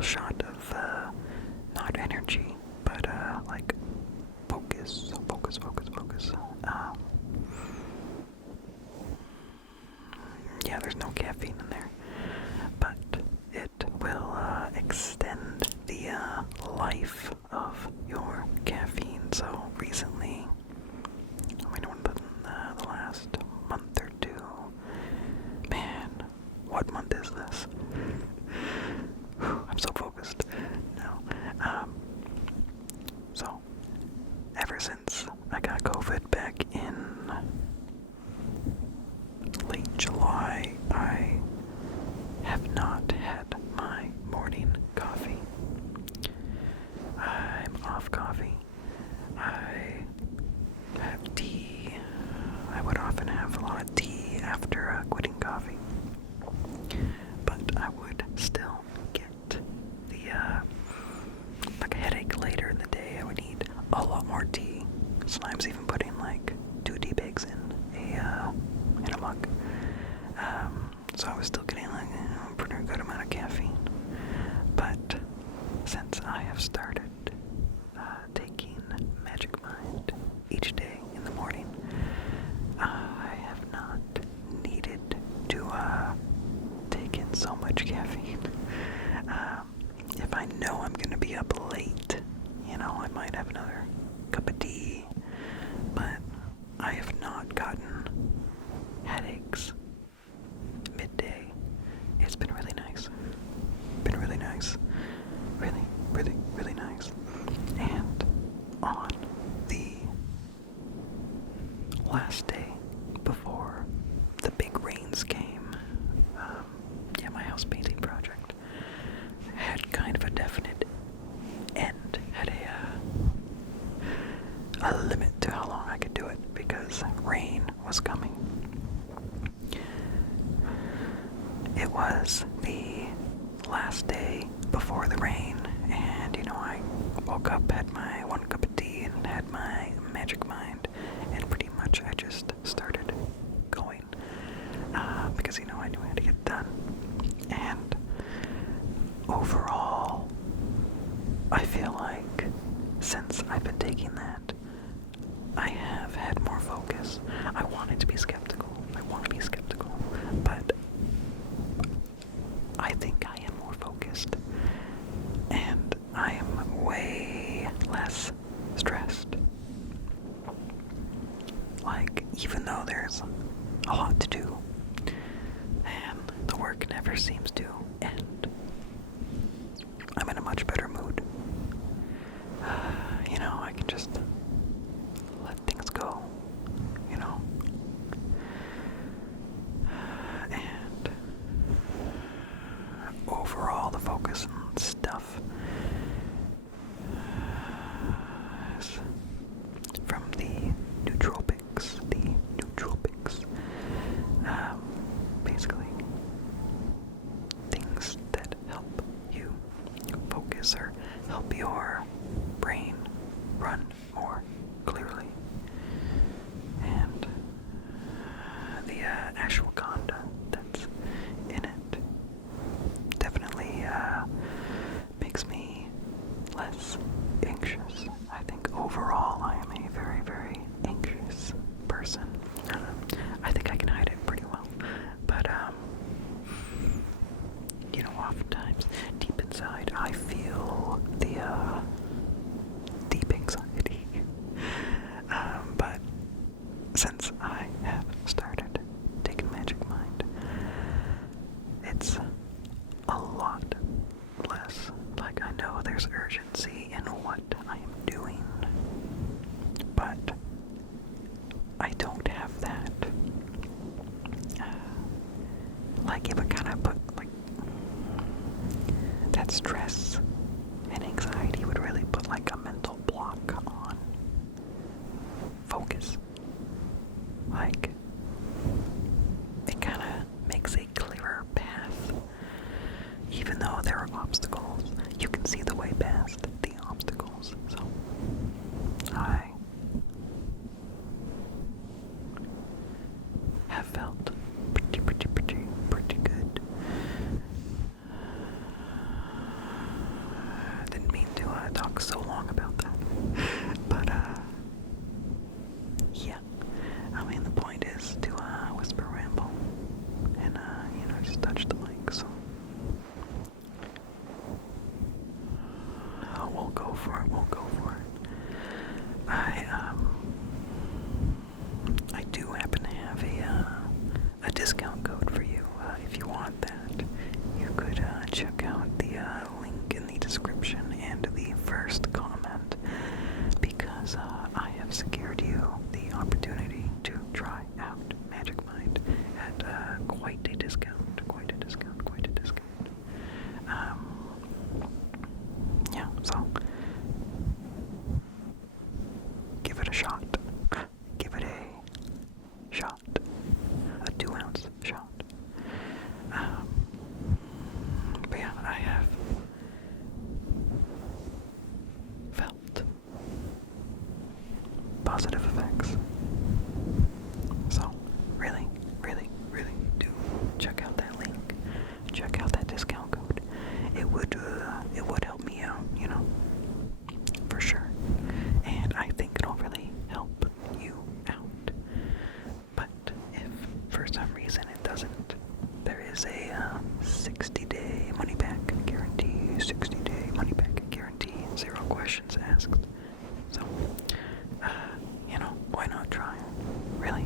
little shot of, not energy, but, like, focus. Yeah, there's no caffeine in there, but it will, extend the, life of your caffeine. So recently, I mean, within the last month or two, man, what month is this? I'm so focused. No. So, ever since I got COVID back in late July, I have not had my morning coffee. I'm off coffee. I have tea. I would often have a lot of tea after quitting coffee. But I would still get the, like a headache later in the day. I would need a lot more tea. Sometimes even putting like 2 tea bags in a mug. So I was still getting like a pretty good amount of caffeine. But since I have started taking Magic Mind each day in the morning, I have not needed to take in so much caffeine. If I know I'm gonna be up late, I might have another cup of tea, but I have not gotten headaches midday. It's been really nice. Really, really, really nice. And on the last day before the big rains came, my house painting project had kind of a definite end, had a limit to how long I could do it because rain was coming. It was the last day before the rain, and I woke up, had my 1 cup of tea, and had my Magic Mind, and pretty much I just started going because I knew I had to get done. And overall, I feel like since I've been taking that, I have had more focus. I wanted to be skeptical. But I think I am more focused. And I am way less stressed. Like, even though there's a lot to do, and the work never seems to end, I'm in a much better mood. I can just let things go, And overall, the focus on stuff is from the nootropics. Basically, things that help you focus or help your brain run more clearly. And the ashwagandha that's in it definitely makes me less anxious. I think overall I am a very, very anxious person. I think I can hide it pretty well. But, oftentimes deep inside I feel the deep anxiety. But since I have started taking Magic Mind, it's a lot less. Like, I know there's urgency in what I am doing, but I don't have that. Like, it would kind of put, that stress and anxiety would really put, a mental block on focus. It kind of makes a clearer path. Even though there are obstacles, you can see the way past the obstacles. So, I have felt pretty good. to talk so long about that. But, yeah. I mean, the point is to, whisper ramble. And, just touch the mic, so. We'll go for it, I do happen to have a discount code for you, if you want that. You could, check out the, link in the description and the first comment, because, I have secured you the opportunity to try out Magic Mind at, quite a discount. Yeah, so give it a shot. Give it a shot. A 2-ounce shot. But yeah, I have felt positive effects. So, really do check out that link. Check out that discount code. It would help me out, for sure. And I think it'll really help you out. But if for some reason it doesn't, there is a 60-day money-back guarantee. 60-day money-back guarantee. 0 questions asked. So, why not try? Really.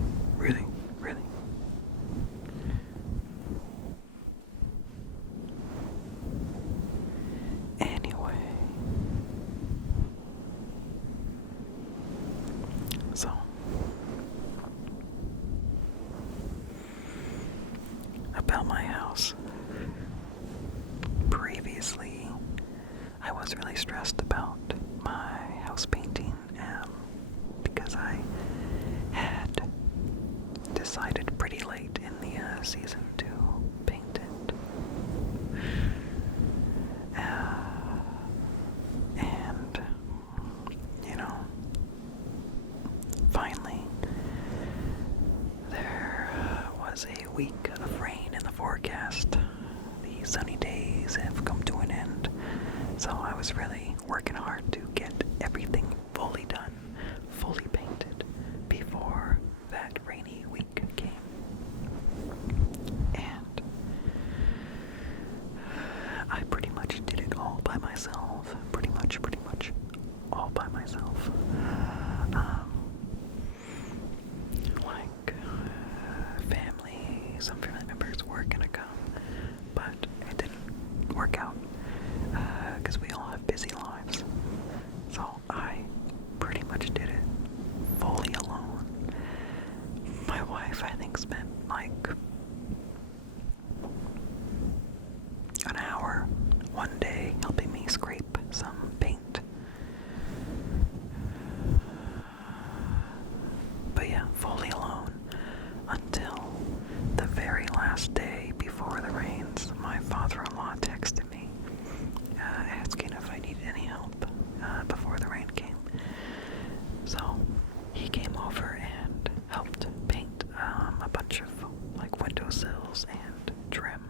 Anyway. So, about my house. Previously, I was really stressed about my house painting, because I had decided pretty late in the season to paint it. And, finally, there was a week of rain in the forecast. The sunny days have come to an end, so I was really working hard to get everything fully done, fully painted, before that rainy week came. And I pretty much did it all by myself. Pretty much all by myself. Some family members were gonna come, but it didn't work out, because we all have busy lives. So I pretty much did it fully alone. My wife, I think, spent like an hour one day helping me scrape some paint. But yeah, fully alone until the very last day before the rains. My father-in-law texted me asking if I needed any help before the rain came. So he came over and helped paint a bunch of like windowsills and trim.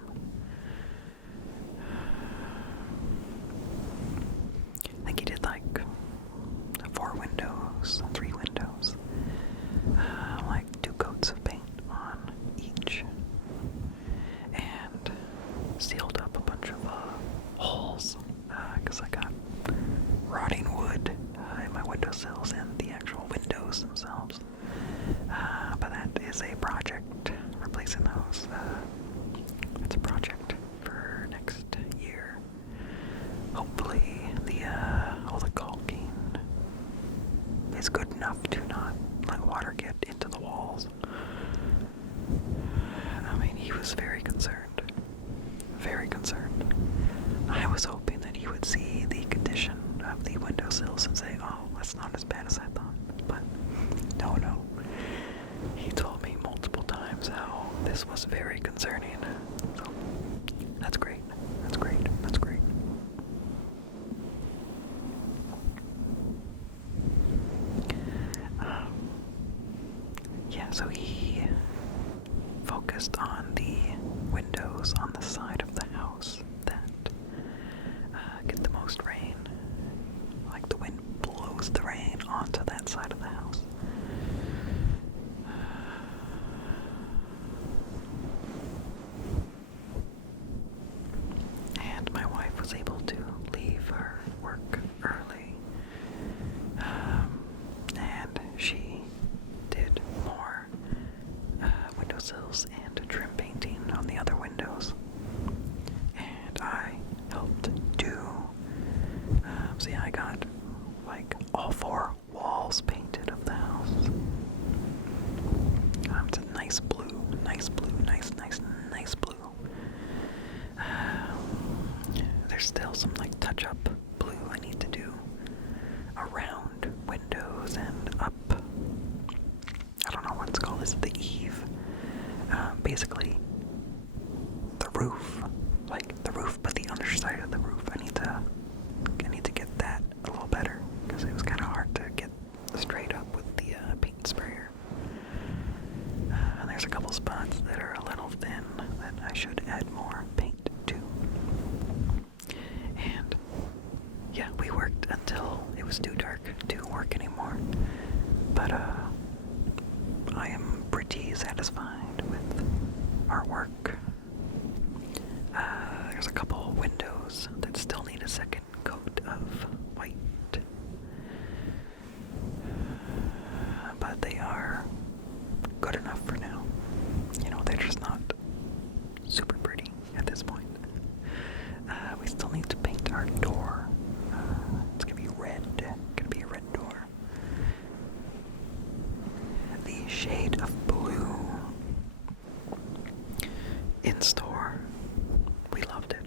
I think he did like 4 windows, 3 windows, like 2 coats of paint on each, and sealed up a bunch of holes, because I got rotting wood in my windowsills and the actual windows themselves. But that is a project, replacing those. It's a project for next year. Hopefully the caulking is good enough to not let water get into the walls. I mean, he was very concerned. Very concerned. I was hoping that he would see the condition of the windowsills and say, oh, that's not as bad as I thought. But no. He told me multiple times how this was very concerning. So, that's great. So he focused on the windows on the side of the house that get the most rain. So yeah, I got like all 4 walls painted of the house. It's a nice blue, nice blue, nice blue. There's still some like touch-up blue I need to do around windows and up. I don't know what it's called. Is it the eave? Basically, the roof, like the roof, but the underside of the roof. I need to get that a little better because it was kind of hard to get straight up with the paint sprayer. There's a couple spots that are a little thin that I should add more paint to. And yeah, we worked until it was too dark to work anymore. But I am pretty satisfied with our work. There's a couple windows that still need a second coat of white. But they are good enough for now. You know, they're just not super pretty at this point. We still need to paint our door. It's gonna be red. Gonna be a red door. The shade of blue in store. We loved it.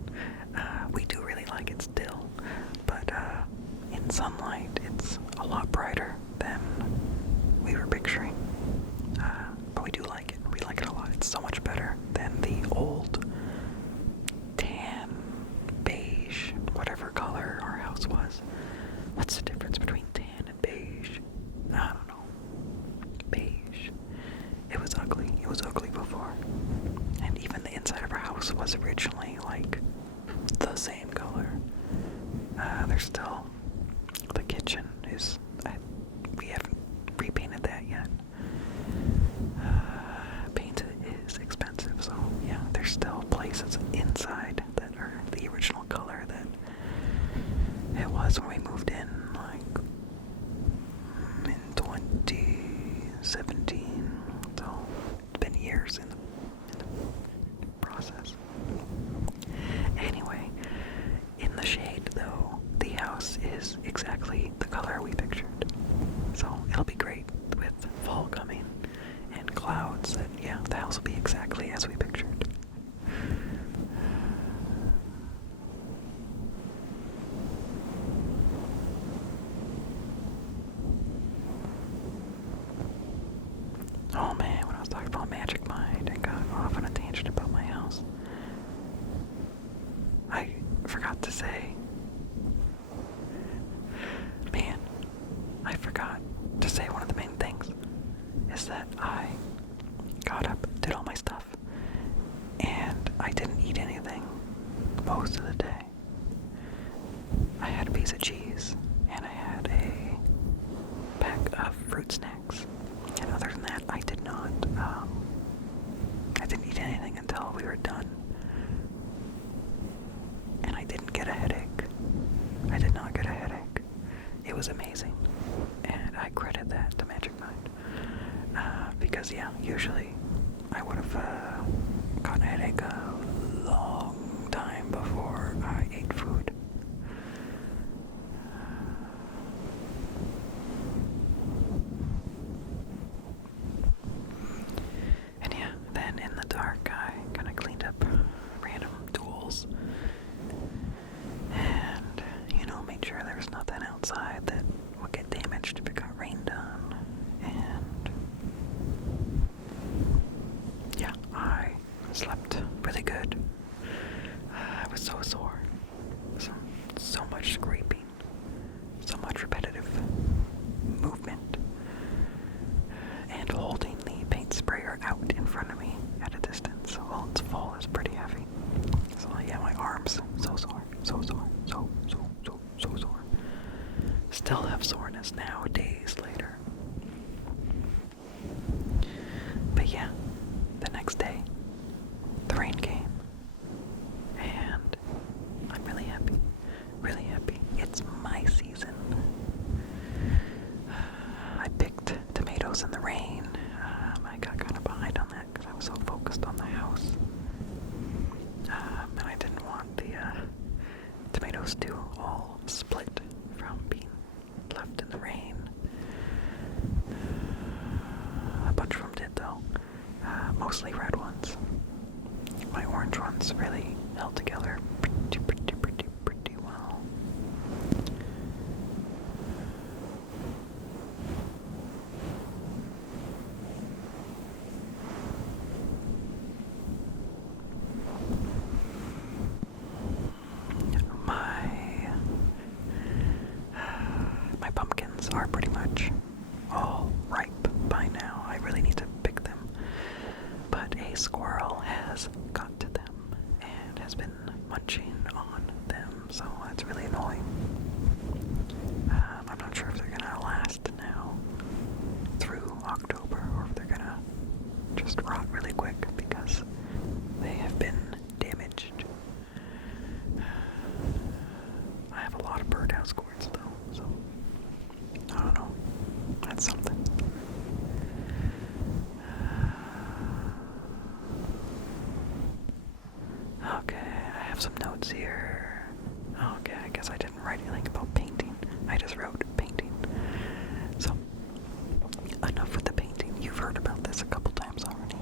We do really like it still, but in sunlight it's a lot brighter than we were picturing. But we do like it. We like it a lot. It's so much better than the old tan, beige, whatever color our house was. What's the difference between tan and beige? I don't know. Beige. It was ugly. It was ugly before. And even the inside of our house was originally like the same color. There's still, the kitchen is, we haven't repainted that yet. Paint is expensive, so yeah, there's still places inside that are the original color that it was when we moved in, like in 2017. So it's been years in the process. Anyway, in the shade though, the house is exactly the color we pictured. So it'll be great with fall coming and clouds that, yeah, the house will be exactly as we pictured. Oh man, when I was talking about Magic Mind, I got off on a tangent about my house. I forgot to say, man, I forgot to say one of the main things is that I got up, did all my stuff, and I didn't eat anything most of the day. I had a piece of cheese, and I had a pack of fruit snacks, and other than that, I did not, I didn't eat anything until we were done, and I didn't get a headache. I did not get a headache. It was amazing, and I credit that to Magic Mind. Because yeah, usually I would have gotten a headache a long time before I ate food. And yeah, then in the dark I kind of cleaned up random tools and, you know, made sure there was nothing outside that would get damaged if it got rained on. And yeah, I slept really good. I was so sore. So much scraping. So much repetitive movement. And holding the paint sprayer out in front of me at a distance while it's full is pretty heavy. So yeah, my arms so sore. So sore. So sore. Still have soreness now, days later. But yeah, the next day, the rain came, and I'm really happy, really happy. It's my season. I picked tomatoes in the rain. I got kind of behind on that because I was so focused on the house. And I didn't want the tomatoes to all split from being left in the rain. A bunch of them did though, mostly red ones. My orange ones really held together pretty well. My pumpkins are pretty much all ripe by now. I really need to pick them. But a squirrel has got to them and has been munching on them, so that's really annoying. I'm not sure if they're gonna last now through October or if they're gonna just rot really quick because they have been damaged. I have a lot of birdhouse cords though, so I don't know. That's something. Okay, I have some notes here. Okay, I guess I didn't write anything about painting. I just wrote painting. So, enough with the painting. You've heard about this a couple times already.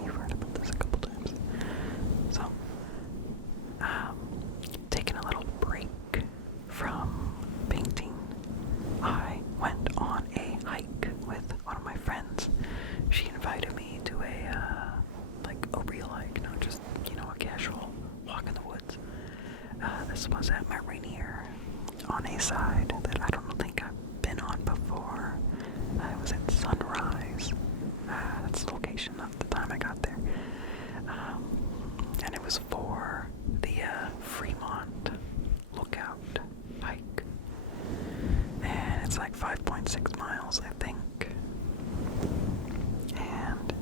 So, taking a little break from painting, I went on a hike with one of my friends. She invited me to a real hike, not just, a casual walk in the woods. This was at Mount Rainier on a side that I don't think I've been on before. It was at sunrise. That's the location at the time I got there. And it was for the Fremont Lookout hike. And it's like 5.6 miles, I think. And,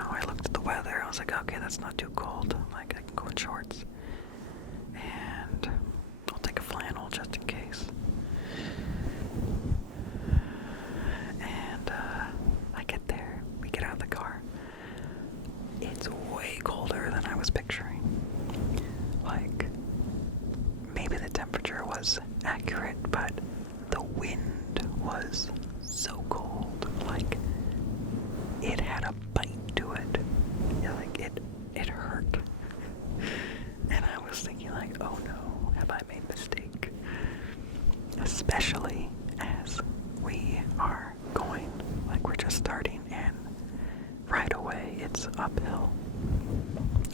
I looked at the weather. I was like, okay, that's not too cold. Like, I can go in shorts. And I'll take a flannel just in case. And I get there. We get out of the car. It's way colder than I was picturing. Like, maybe the temperature was accurate, but the wind was so cold. Like, it had a bite to it. Yeah, like, it hurt. And I was thinking, like, oh no, have I made a mistake? Especially as we are going, like, we're just starting, and right away it's uphill.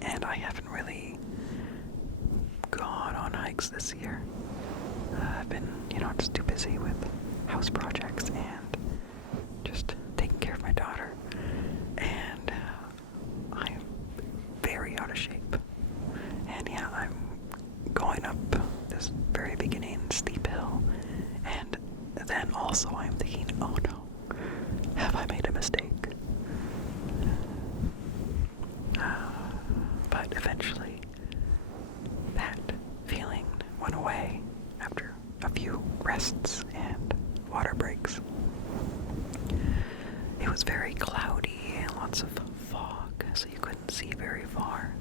And I haven't really gone on hikes this year. I've been, just too busy with house projects and just taking care of my daughter. And I'm very out of shape. And yeah, I'm going up this very beginning steep hill. And then also I'm thinking, oh no, have I made a mistake? But eventually, that feeling went away after a few rests and water breaks. It was very cloudy and lots of fog, so you couldn't see very far.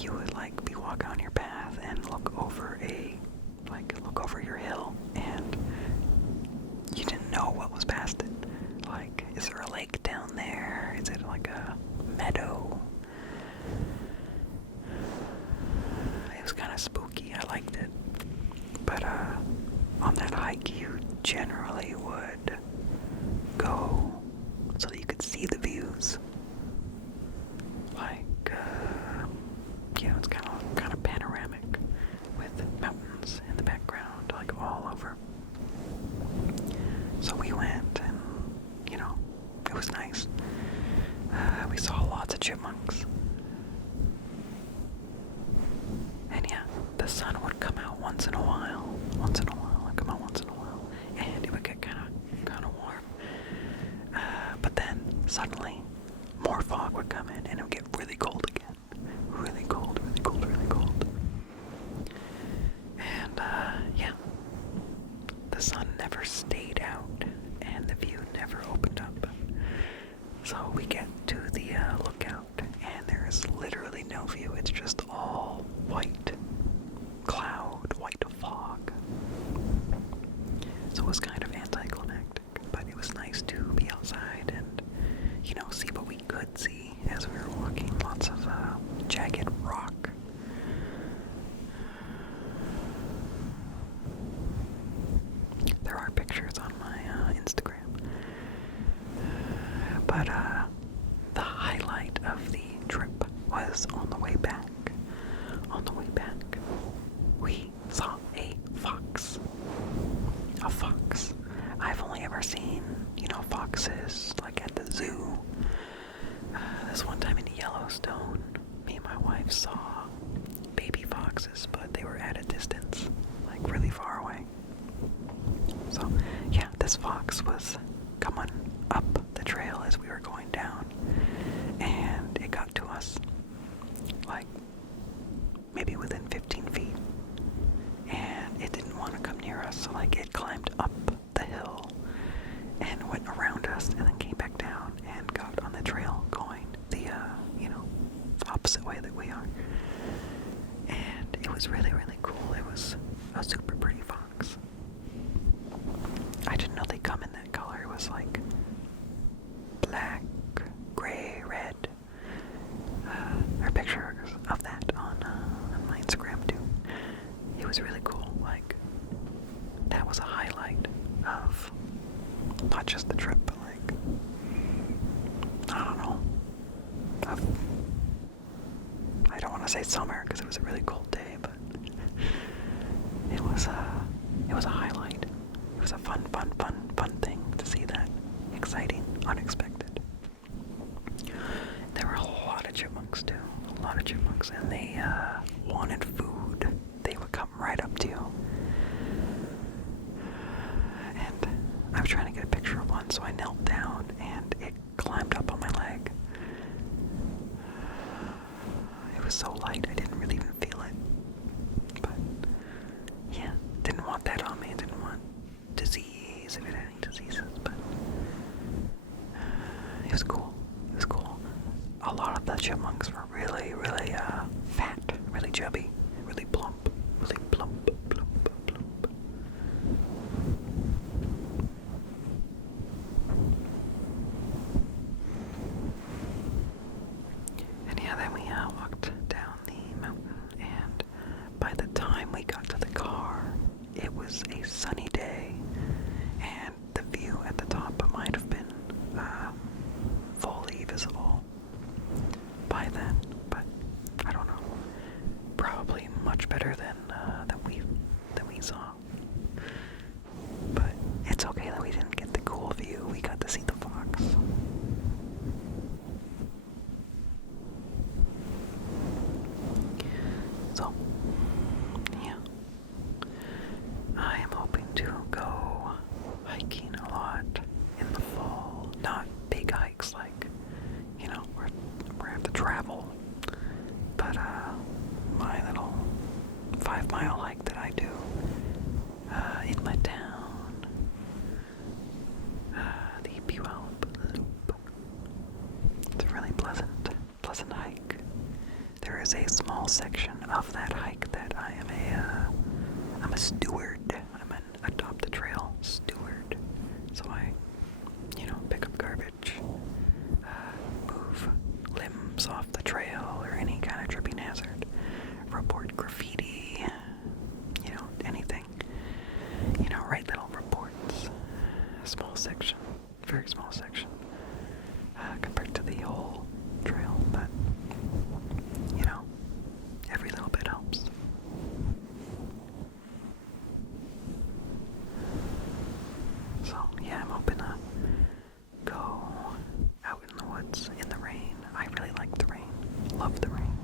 You would be walking on your path and look over your hill, and you didn't know what was past it. Like, is there a lake down there? Is it like a meadow? It was kind of spooky. I liked it. But on that hike, you generally would go so that you could see the views. It's kind of panoramic with mountains in the background, like all over. So we went, and it was nice. We saw lots of chipmunks. And yeah, the sun would come out once in a while. And it would get kind of warm. But then suddenly more fog would come in and it would get really cold again. Really cold. And yeah, the sun never stayed out and the view never opened up. So we get to the lookout and there's literally no view. It's just all white cloud, white fog. So it was kind of anticlimactic, but it was nice to be outside and, see what we could see as we were walking. Lots of jagged rock. There are pictures on my Instagram. But the highlight of the trip was on the way back. On the way back, we saw a fox. A fox. I've only ever seen, foxes like at the zoo. This one time in Yellowstone, me and my wife saw baby foxes, but they were at a distance, like really far away. So, yeah, this fox was coming up the trail as we were going down, and it got to us, like, maybe within 15 feet, and it didn't want to come near us, so, like, it climbed up the hill and went around us and then came back down and got on the trail going the, opposite way that we are. And it was really, really cool. It was a super pretty fox. I didn't know they come in that color. It was like black, gray, red. There are pictures of that on my Instagram too. It was really cool. Like, that was a highlight of not just the trip, but like, I don't know, I don't want to say summer because it was a really cold day, but it was a highlight. It was a fun thing to see that. Exciting, unexpected. There were a lot of chipmunks too. A lot of chipmunks, and they wanted food. They would come right up to you. And I was trying to get a picture of one, so I knelt down and it climbed up on my leg. It was so light, I didn't really even feel it. But yeah, didn't want that on me. Didn't want disease, if it had any diseases, but it was cool. It was cool. A lot of the chipmunks were really, really fat, really chubby, really plump, really plump. And yeah, then we walked down the mountain, and by the time we got to the car, it was a sunny day, and the view at the top might have been fully visible by then, but I don't know. Probably much better than we saw. But it's okay that we didn't get the cool view. We got to see the fox. So, yeah. I am hoping to go hiking a lot in the fall. Not big hikes like, where I have to travel. But, my little 5-mile hike that I do, in my town, the Puyallup Loop. It's a really pleasant hike. There is a small section of that hike that I'm a steward. I'm an adopt the trail steward. So I, pick up garbage, move limbs off the trail or any kind of tripping hazard, report graffiti, anything. Write little reports. A small section, very small section, compared to the whole trail, but, every little bit helps. So, yeah, I'm hoping to go out in the woods in the rain. I really like the rain. Love the rain.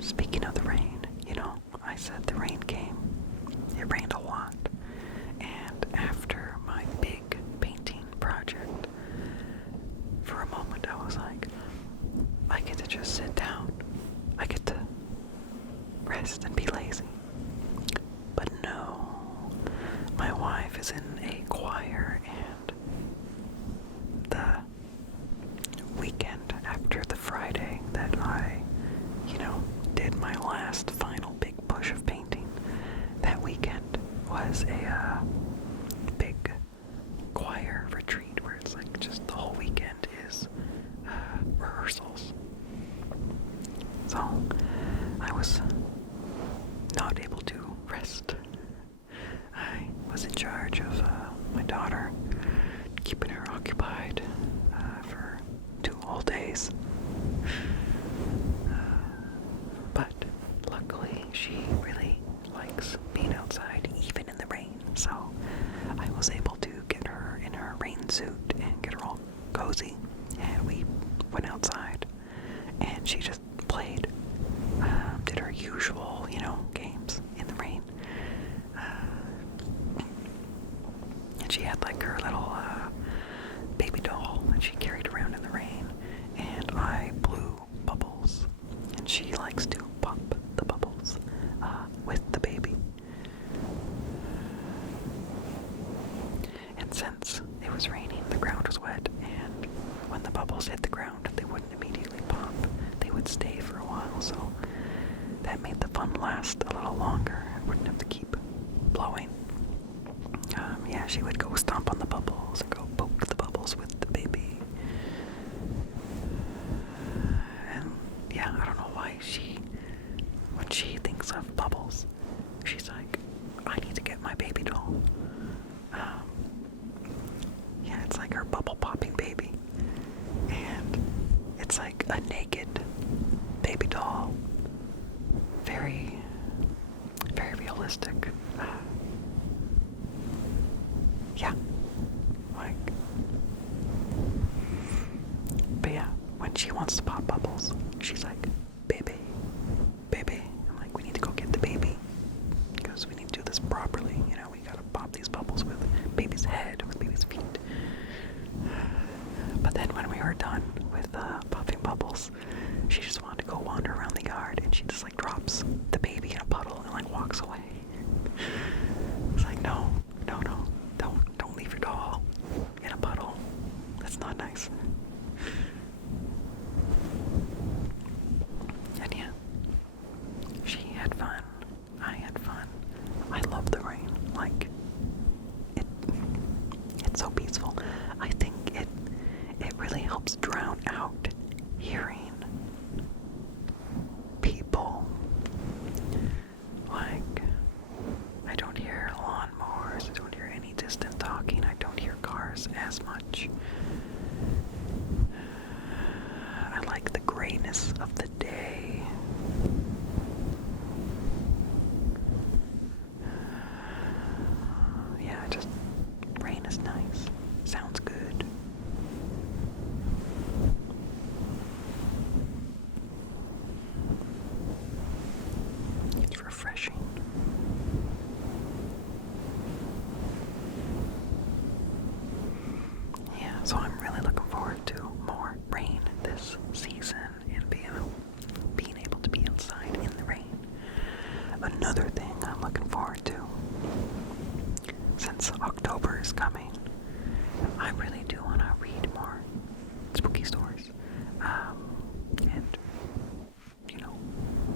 Speaking of the rain, I said the rain came. It rained a lot. And after my big painting project, for a moment I was like, I get to just sit down. I get to rest and be lazy. But no, my wife is in a choir, and the weekend after the Friday that I, did my last final big push of painting, that weekend was was not able to rest. I was in charge of my daughter, keeping her occupied for 2 whole days. But luckily, she really likes being outside, even in the rain. So I was able to get her in her rain suit and get her all cozy. And we went outside, and she just played, did her usual, games in the rain. And she had like her little baby doll that she carried around in the rain, and I blew bubbles, and she likes to pop the bubbles with the baby. And since it was raining, the ground was wet, and when the bubbles hit the ground, they wouldn't immediately pop. They would stay for a while, so that made the fun last a little longer. I wouldn't have to keep blowing. Yeah, she would go stomp on the bubbles or go poke the bubbles with the baby. And yeah, I don't know why when she thinks of bubbles, she's like, I need to get my baby doll. Yeah, it's like her bubble popping baby. And it's like a naked baby doll. Very, very realistic. Yeah. But yeah, when she wants to pop bubbles, she's like, baby, baby. I'm like, we need to go get the baby. Because we need to do this properly. We gotta pop these bubbles with baby's head, with baby's feet. But then when we were done with popping bubbles, she just wanted to go wander around the yard, and she just like drops the baby in a puddle and like walks away. It's like, no, don't leave your doll in a puddle. That's not nice. And yeah, she had fun. I had fun. I love the rain. Like, it's so peaceful. I think it really helps drown out hearing people. Like, I don't hear lawnmowers, I don't hear any distant talking, I don't hear cars as much. I like the grayness of the day. Yeah, just rain is nice. Sounds good. It's refreshing. Yeah, so I'm really looking forward to more rain this season and being able to be outside in the rain. Another thing I'm looking forward to, since October is coming, I really do want to read more spooky stories. And,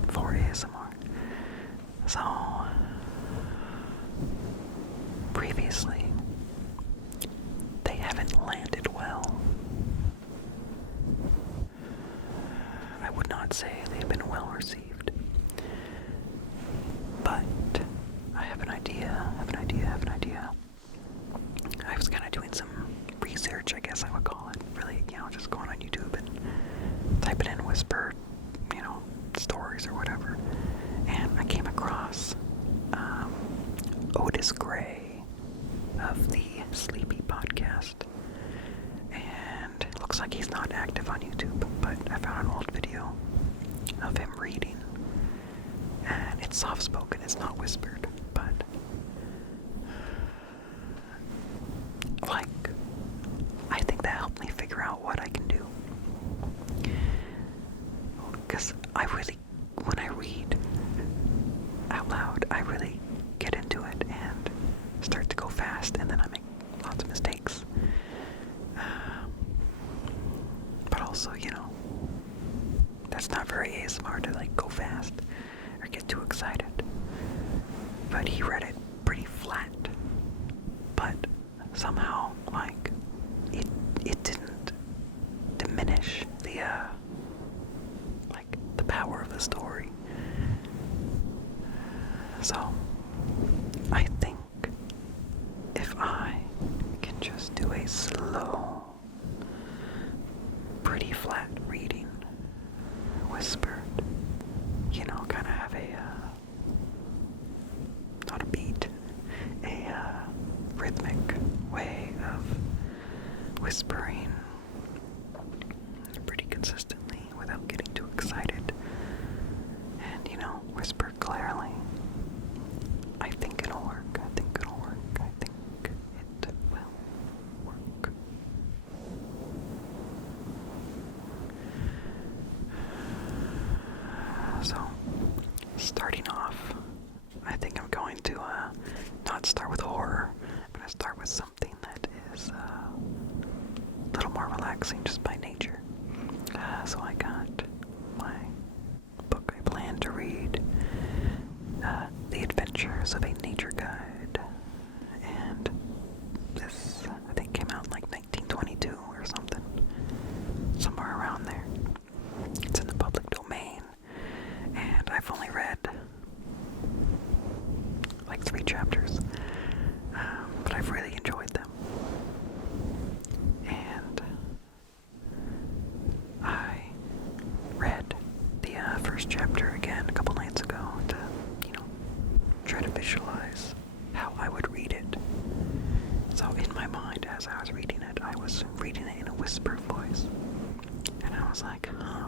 for ASMR. So, previously, they haven't landed well. I would not say they've been well received. But I have an idea. I was kind of doing some research, I guess I would call it. Really, just going on YouTube and typing in whisper, stories or whatever. And I came across Otis Gray of the Sleepy Podcast. And it looks like he's not active on YouTube, but I found an old video of him reading. And it's soft-spoken, it's not whispered, but I think that helped me figure out what I can do. Because when I read out loud, I really get into it and start to go fast, and then I make lots of mistakes. But also, that's not very ASMR to go fast or get too excited. But he read it pretty flat. But somehow, it didn't diminish the power of the story. So, I think if I can just do a slow, pretty flat reading, whispered, kind of have a, not a beat, a rhythmic way of whispering pretty consistently without getting too excited, and, whisper clearly. I think it'll work. I think it'll work. I think it will work. So, starting off, I think I'm going to not start with horror. I'm going to start with something that is a little more relaxing just by nature. So I got my book I plan to read, The Adventures of a Nature Guide. And this, I think, came out in like 1922 or something. Somewhere around there. It's in the public domain. And I've only read like 3 chapters. But I've really enjoyed them. And I read the first chapter again a couple nights ago to, try to visualize how I would read it. So in my mind, as I was reading it, I was reading it in a whispered voice. And I was like, I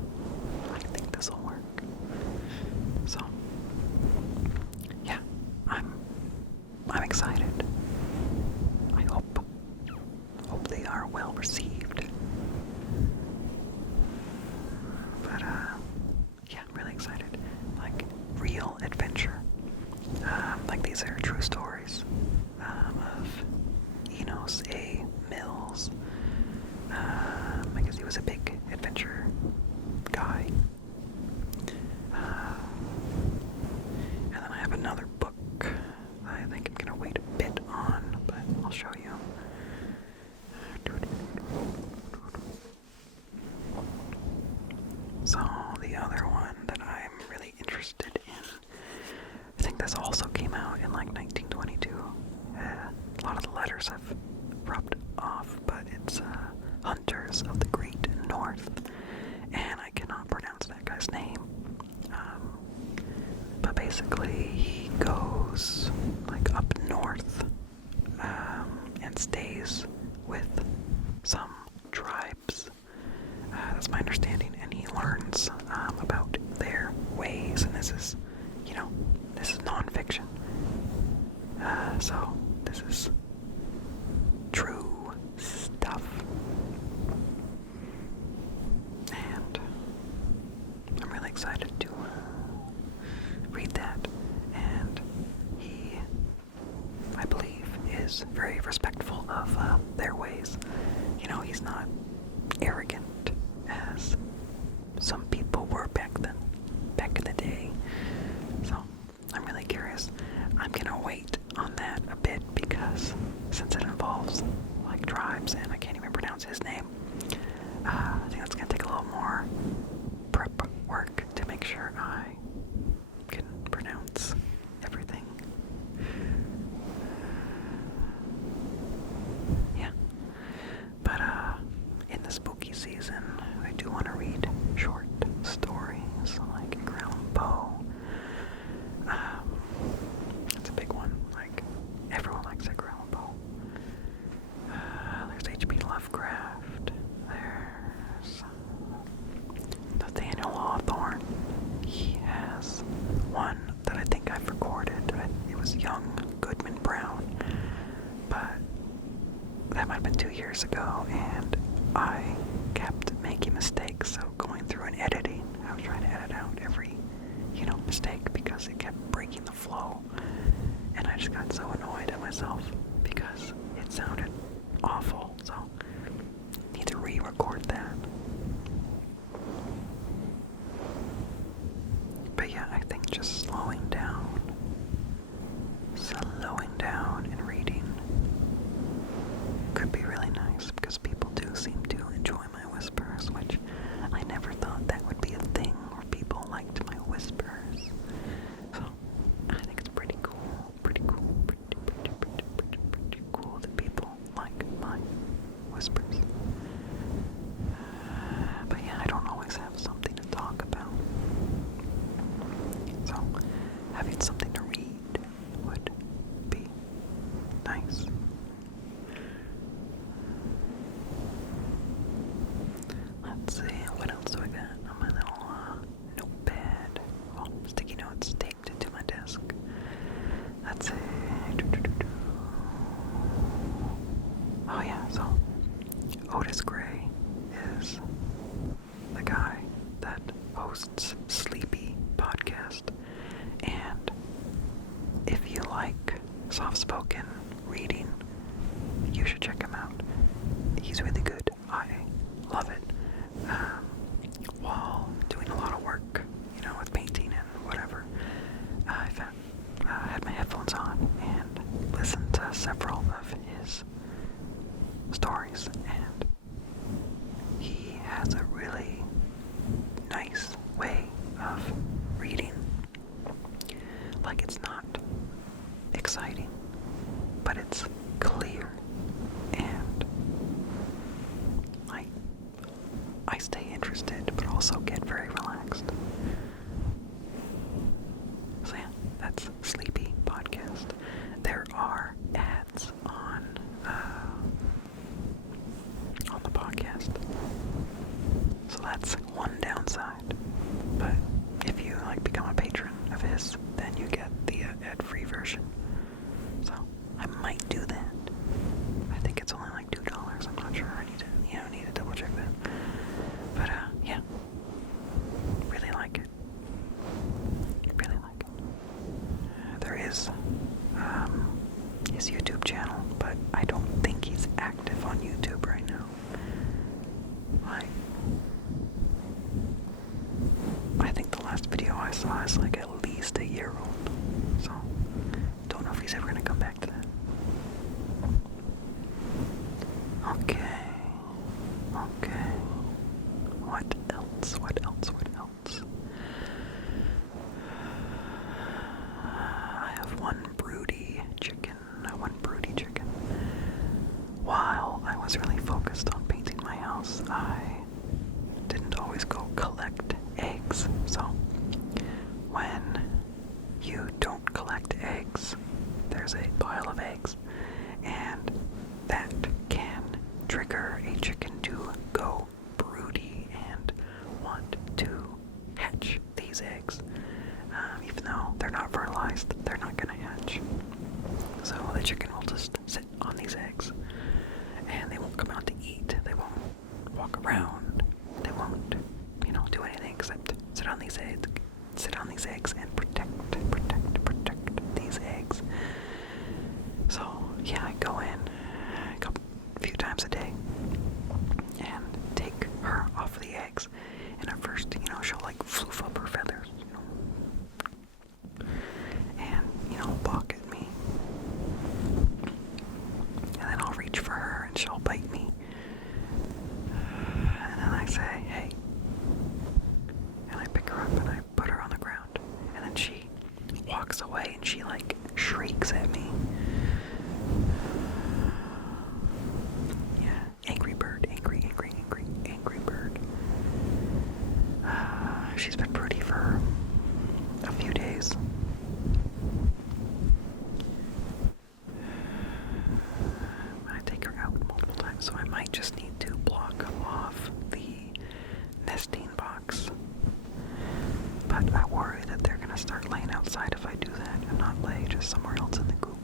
think this will work. So, yeah, I'm excited. I hope they are well received. But, yeah, I'm really excited. Like, real adventure. Like, these are true stories of Enos A. Mills. I guess he was a big adventure guy. And then I have another book I think I'm gonna wait a bit on, but I'll show you. So, the other one that I'm really interested in, I think this also came out in like 1922. A lot of the letters have rubbed off, but it's Hunters of the Great North, and I cannot pronounce that guy's name. But basically, he goes like up north and stays with some tribes. That's my understanding, and he learns about their ways, and this is nonfiction. So this is true stuff. And I'm really excited to read that. And he, I believe, is very respectful of their ways. He's not arrogant as some people were back in the day. So I'm really curious. I'm gonna wait on that a bit because since it involves like tribes and I can't even pronounce his name, I think that's gonna take a little more prep work to make sure I can pronounce everything. Yeah. But in the spooky season, I do want to read short stories like Ramble. That's a big one. Like everyone likes a Ramble. There's H.P. Lovecraft. There's Nathaniel Hawthorne. He has one that I think I've recorded. It was Young Goodman Brown, but that might have been 2 years ago, and I kept making mistakes. So going through and editing, I was trying to edit out every, mistake because it kept breaking the flow, and I just got so annoyed at myself because it sounded awful. So I need to re-record that. But yeah, I think just slowing down and reading could be really nice because people do seem to enjoy my whispers, which I never thought that would be a thing where people liked my whispers. So I think it's pretty Otis Gray is the guy that hosts Sleepy Podcast. And if you like soft-spoken reading, you should check him out. He's really good. I love it. While doing a lot of work, with painting and whatever, I've had my headphones on and listened to several of his stories, and he has a really nice way of reading. Like, it's not exciting, but it's clear, and I stay interested, but also get very relaxed. So yeah, that's Sleepy Podcast. There are ads on the podcast, so that's one downside. But if you become a patron of his, then you get the ad-free version. So I might do that. I think it's only $2. I'm not sure. I need to double check that. But yeah, really like it. Really like it. There is his YouTube channel, but I don't think he's active on YouTube right now. I think the last video I saw is at least a year old. So don't know if he's ever gonna come back to that. Okay. What else? I have one broody chicken. While I was really focused on painting my house, I didn't always go collect eggs. So when you don't collect eggs, there's a pile of eggs, and that can trigger a chicken to go broody and want to hatch these eggs. Even though they're not fertilized, they're not going to hatch. So the chicken will just sit on these eggs, and they won't come out to eat. They won't walk around. They won't, do anything except sit on these eggs and protect these eggs. So yeah, I go in a few times a day and take her off the eggs. And at first, she'll floof up her feathers, and balk at me. And then I'll reach for her and she'll bite me. And then I say, hey. And I pick her up and I put her on the ground. And then she walks away and she shrieks at me. Yeah, angry bird, angry bird. She's been pretty for a few days. I take her out multiple times, so I might just need to block off the nesting box. But I worry that they're gonna start laying outside if I do that and not lay just somewhere else in the coop.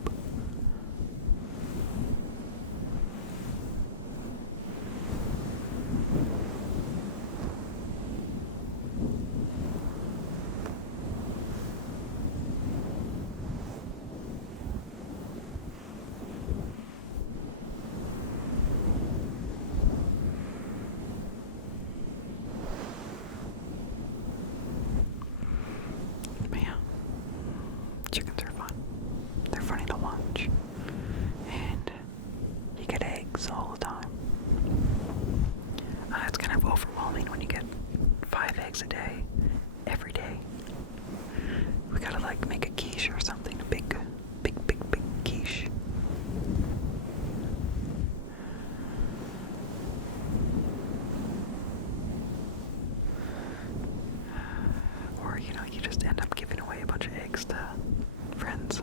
Chickens are fun. They're funny to watch. And you get eggs all the time. It's kind of overwhelming when you get 5 eggs a day, every day. We gotta make a quiche or something, a big quiche. Or, you just end up giving away a bunch of eggs to friends.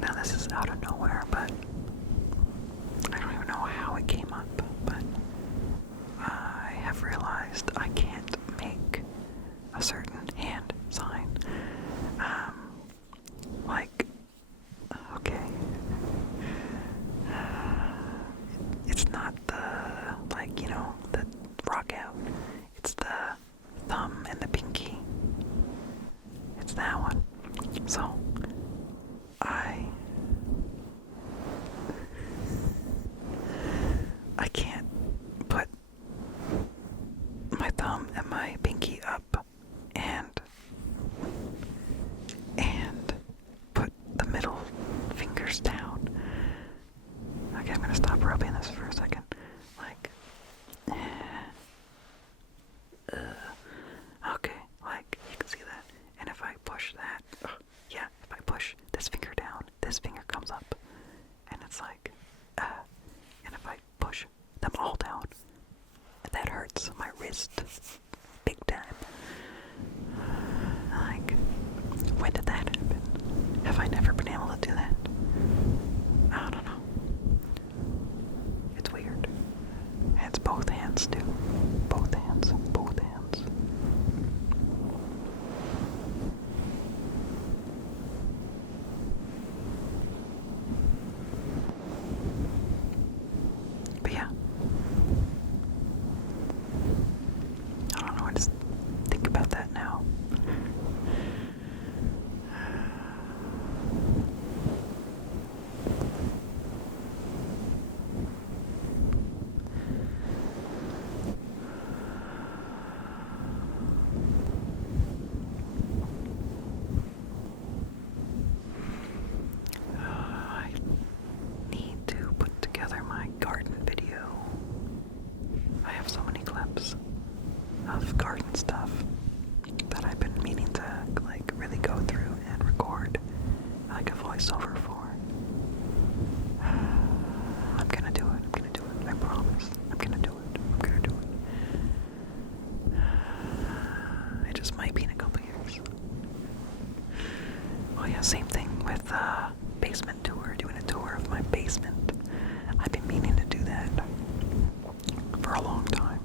Now this is out of nowhere, but I don't even know how it came up, but gonna stop rubbing this for a second. Like, okay, like, you can see that. And if I push that, yeah, if I push this finger down, this finger comes up. And it's like, and if I push them all down, that hurts my wrist big time. Like, when did that happen? Have I never been able to do that? I don't know. It's weird. And it's both hands too. Both hands. Both hands. But yeah. I don't know, I just think about that now. I need to put together my garden video. I have so many clips of garden stuff that I've been meaning to like really go through and record like a voiceover for. I'm gonna do it. I'm gonna do it. I promise. I'm gonna do it. I'm gonna do it. It just might be in a couple years. Oh yeah, same thing with basement tour, doing a tour of my basement. I've been meaning to do that for a long time.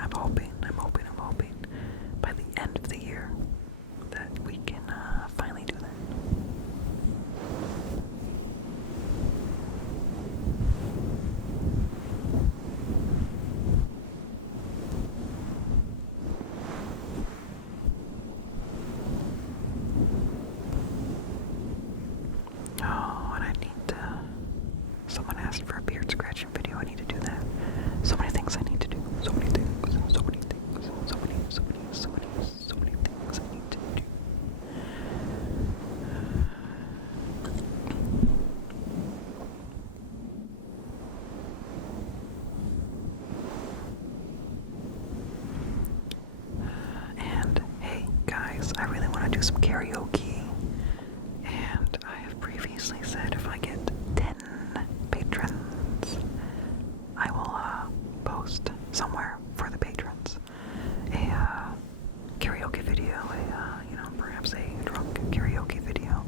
I'm hoping by the end of the year that we can finally do that. Oh, and I need to. Someone asked for a beard scratching video. I need to do that. So many things I need to do. So many things. So many things. So many things I need to do. And hey, guys, I really want to do some karaoke. And I have previously said if I get 10 patrons, I will post somewhere for the patrons a karaoke video, perhaps a drunk karaoke video.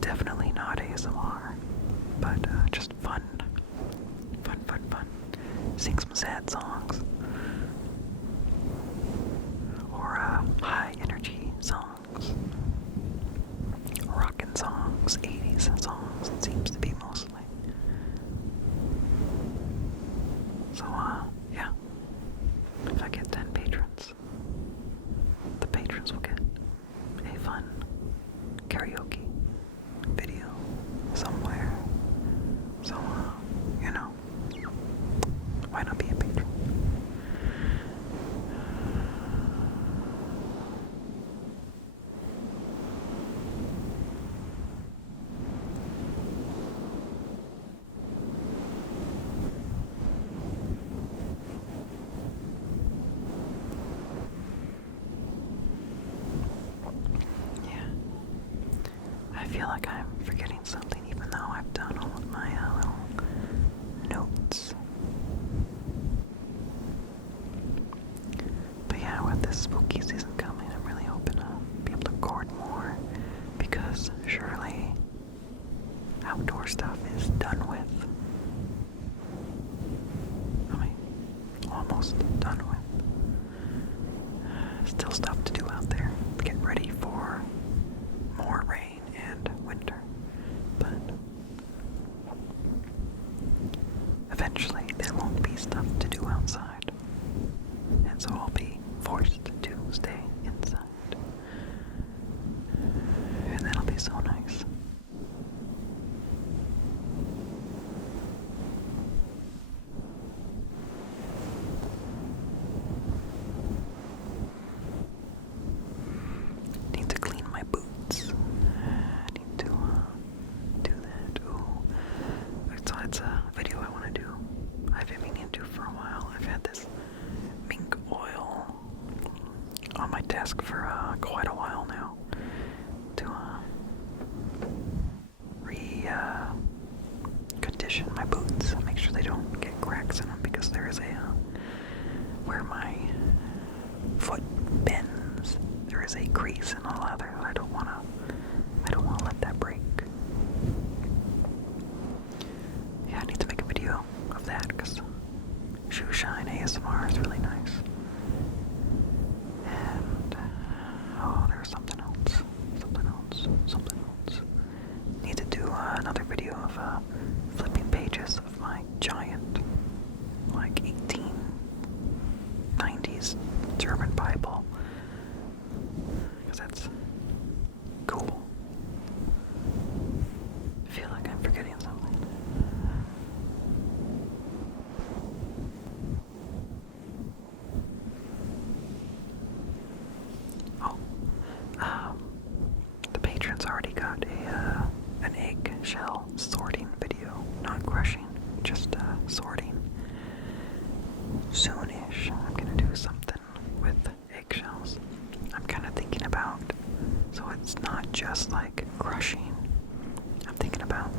Definitely not ASMR, but just fun. Sing some sad songs. Or high energy songs. Rockin' songs, 80s songs, it seems to be mostly. So, yeah. If I get 10 patrons, the patrons will get a fun karaoke video somewhere. So, why not be a patron? I feel like I'm forgetting something even though I've done all of my little notes. But yeah, with this spooky season coming, I'm really hoping to be able to record more because surely outdoor stuff is done with. I mean, almost done with. Still stuff to do out there. Get ready for more rain and winter. But eventually there won't be stuff to do outside. And so I'll be forced to stay inside. And that'll be so nice. condition my boots, make sure they don't get cracks in them, because there is where my foot bends, there is a crease in the leather. I don't want to let that break. Yeah, I need to make a video of that, because shoe shine ASMR is really nice. And there's something else. Need to do another video of flipping pages of my giant, like 1890s German Bible, because that's cool. I feel like I'm forgetting something. The patrons already got an eggshell sorting video. Not crushing, just sorting. Soonish, I'm gonna do something with eggshells. I'm kind of thinking about, so it's not just like crushing. I'm thinking about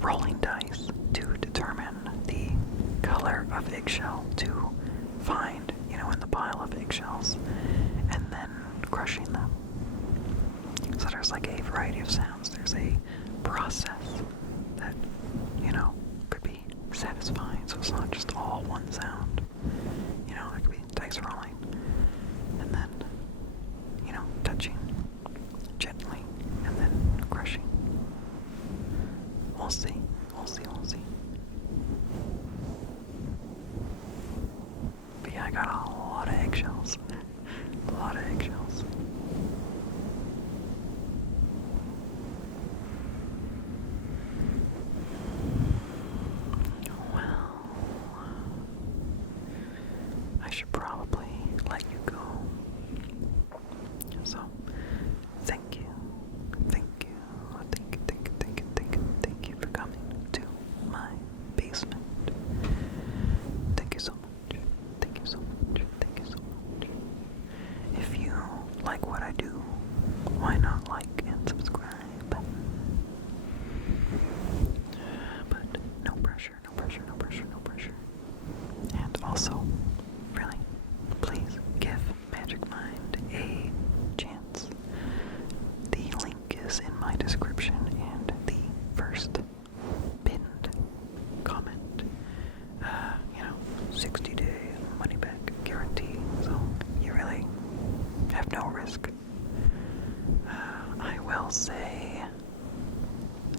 rolling dice to determine the color of eggshell, to find, in the pile of eggshells, and then crushing them. So there's like a variety of sounds. There's a process that, could be satisfying. So it's not just all one sound. It could be dice rolling, and then, touching gently, and then crushing. We'll see. But yeah, I got a lot of eggshells. Well, I should probably let you go. So, thank you for coming to my basement. Thank you so much. If you like what I do, why not like and subscribe? But no pressure. And also, really, please give Magic Mind a chance. The link is in my description and the first pinned comment. 60-day money back guarantee, so you really have no risk. I will say,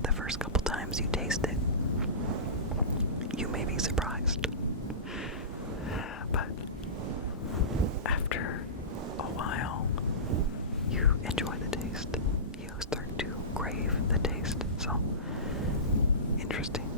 the first couple times you taste it, you may be surprised. But after a while, you enjoy the taste. You start to crave the taste. So, interesting.